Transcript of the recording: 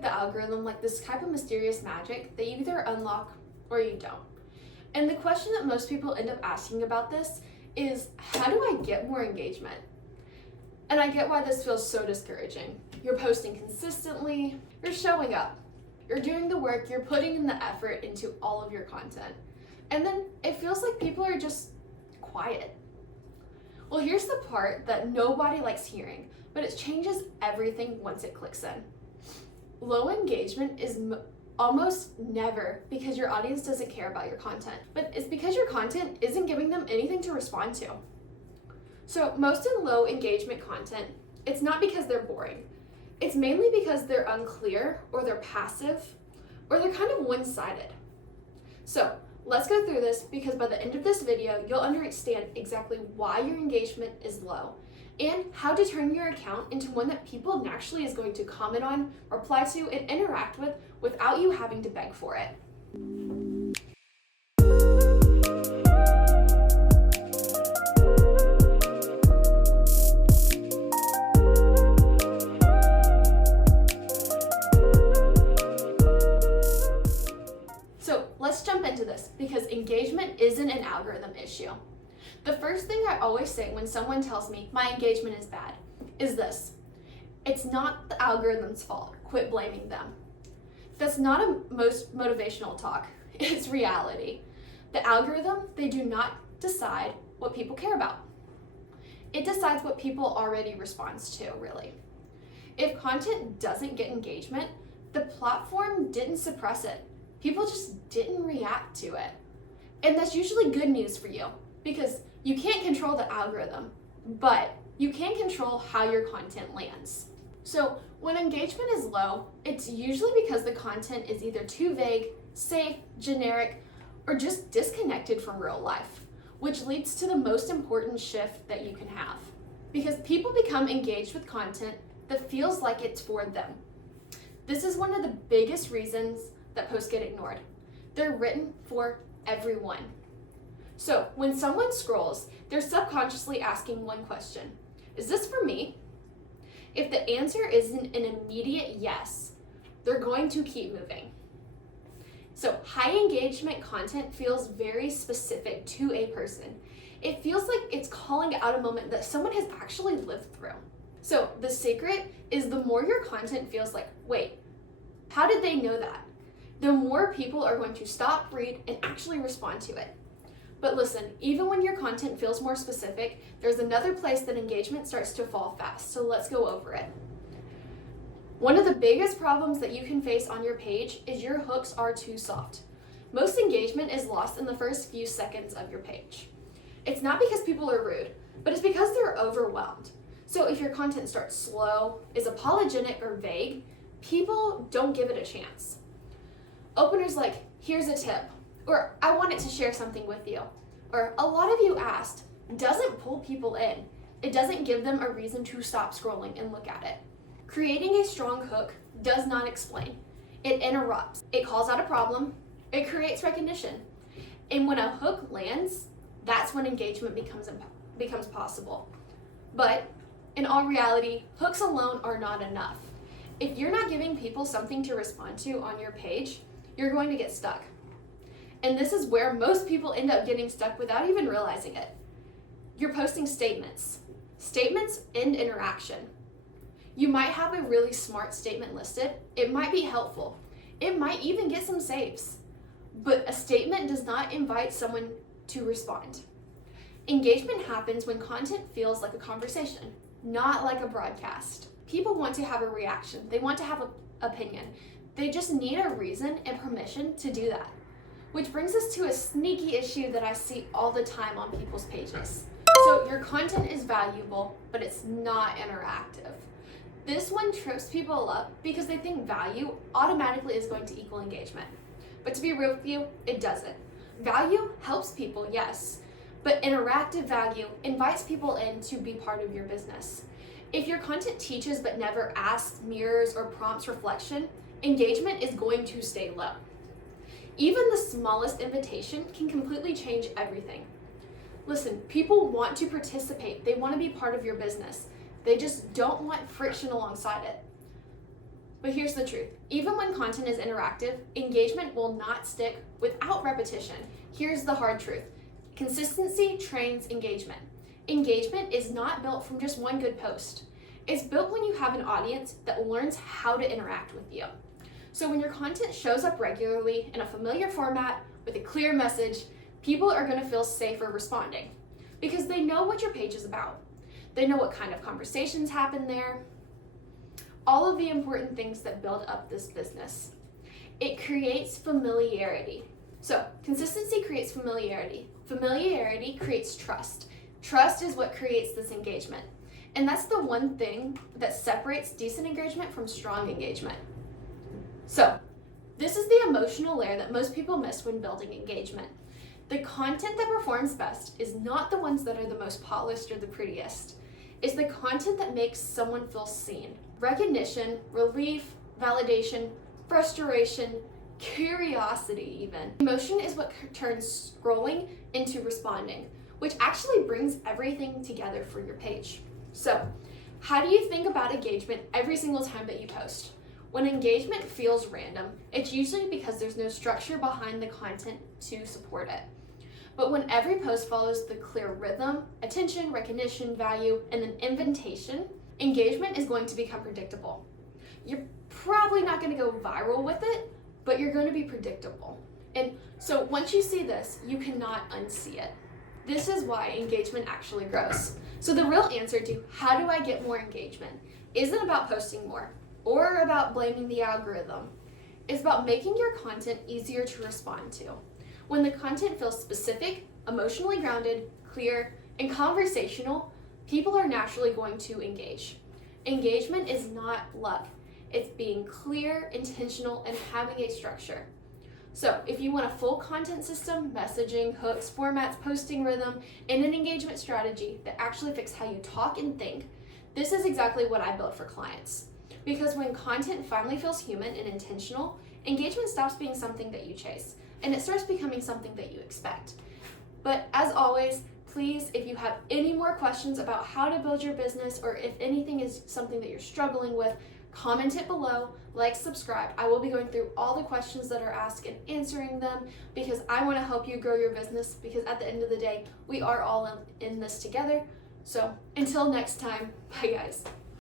at the algorithm like this type of mysterious magic that you either unlock or you don't. And the question that most people end up asking about this is, how do I get more engagement? And I get why this feels so discouraging. You're posting consistently, you're showing up, you're doing the work, you're putting in the effort into all of your content. And then it feels like people are just quiet. Well, here's the part that nobody likes hearing, but it changes everything once it clicks in. Low engagement is almost never because your audience doesn't care about your content, but it's because your content isn't giving them anything to respond to. So most in low engagement content, it's not because they're boring. It's mainly because they're unclear or they're passive or they're kind of one-sided. So let's go through this because by the end of this video, you'll understand exactly why your engagement is low and how to turn your account into one that people naturally is going to comment on, reply to, and interact with without you having to beg for it. So let's jump into this because engagement isn't an algorithm issue. The first thing I always say when someone tells me my engagement is bad is this: it's not the algorithm's fault. Quit blaming them. That's not a most motivational talk. It's reality. The algorithm, they do not decide what people care about. It decides what people already responds to, really. If content doesn't get engagement, the platform didn't suppress it. People just didn't react to it. And that's usually good news for you because you can't control the algorithm, but you can control how your content lands. So when engagement is low, it's usually because the content is either too vague, safe, generic, or just disconnected from real life, which leads to the most important shift that you can have. Because people become engaged with content that feels like it's for them. This is one of the biggest reasons that posts get ignored. They're written for everyone. So when someone scrolls, they're subconsciously asking one question: is this for me? If the answer isn't an immediate yes, they're going to keep moving. So high engagement content feels very specific to a person. It feels like it's calling out a moment that someone has actually lived through. So the secret is the more your content feels like, wait, how did they know that? The more people are going to stop, read, and actually respond to it. But listen, even when your content feels more specific, there's another place that engagement starts to fall fast, so let's go over it. One of the biggest problems that you can face on your page is your hooks are too soft. Most engagement is lost in the first few seconds of your page. It's not because people are rude, but it's because they're overwhelmed. So if your content starts slow, is apologetic, or vague, people don't give it a chance. Openers like, here's a tip, or I wanted to share something with you, or a lot of you asked, doesn't pull people in. It doesn't give them a reason to stop scrolling and look at it. Creating a strong hook does not explain. It interrupts. It calls out a problem. It creates recognition. And when a hook lands, that's when engagement becomes possible. But in all reality, hooks alone are not enough. If you're not giving people something to respond to on your page, you're going to get stuck. And this is where most people end up getting stuck without even realizing it. You're posting statements. Statements end interaction. You might have a really smart statement listed. It might be helpful. It might even get some saves. But a statement does not invite someone to respond. Engagement happens when content feels like a conversation, not like a broadcast. People want to have a reaction. They want to have an opinion. They just need a reason and permission to do that. Which brings us to a sneaky issue that I see all the time on people's pages. So your content is valuable, but it's not interactive. This one trips people up because they think value automatically is going to equal engagement. But to be real with you, it doesn't. Value helps people, yes, but interactive value invites people in to be part of your business. If your content teaches but never asks, mirrors, or prompts reflection, engagement is going to stay low. Even the smallest invitation can completely change everything. Listen, people want to participate. They want to be part of your business. They just don't want friction alongside it. But here's the truth. Even when content is interactive, engagement will not stick without repetition. Here's the hard truth. Consistency trains engagement. Engagement is not built from just one good post. It's built when you have an audience that learns how to interact with you. So when your content shows up regularly in a familiar format with a clear message, people are going to feel safer responding because they know what your page is about. They know what kind of conversations happen there. All of the important things that build up this business. It creates familiarity. So consistency creates familiarity. Familiarity creates trust. Trust is what creates this engagement. And that's the one thing that separates decent engagement from strong engagement. So this is the emotional layer that most people miss when building engagement. The content that performs best is not the ones that are the most polished or the prettiest. It's the content that makes someone feel seen. Recognition, relief, validation, frustration, curiosity even. Emotion is what turns scrolling into responding, which actually brings everything together for your page. So, how do you think about engagement every single time that you post? When engagement feels random, it's usually because there's no structure behind the content to support it. But when every post follows the clear rhythm, attention, recognition, value, and an invitation, engagement is going to become predictable. You're probably not going to go viral with it, but you're going to be predictable. And so once you see this, you cannot unsee it. This is why engagement actually grows. So the real answer to how do I get more engagement isn't about posting more or about blaming the algorithm. It's about making your content easier to respond to. When the content feels specific, emotionally grounded, clear, and conversational, people are naturally going to engage. Engagement is not luck. It's being clear, intentional, and having a structure. So if you want a full content system, messaging, hooks, formats, posting rhythm, and an engagement strategy that actually fix how you talk and think, this is exactly what I built for clients. Because when content finally feels human and intentional, engagement stops being something that you chase, and it starts becoming something that you expect. But as always, please, if you have any more questions about how to build your business, or if anything is something that you're struggling with, comment it below, like, subscribe. I will be going through all the questions that are asked and answering them because I want to help you grow your business, because at the end of the day, we are all in this together. So until next time, bye guys.